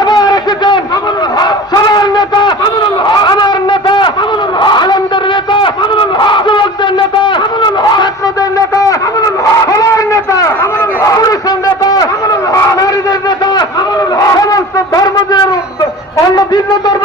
এবার এসেছেন সবার নেতা, আমার নেতা, আলমদের নেতা, যুবকদের নেতা, ছাত্রদের নেতা, সবার নেতা, পুরুষের নেতা, নারীদের নেতা, সমস্ত ধর্মদের অন্য ভিন্ন ধর্ম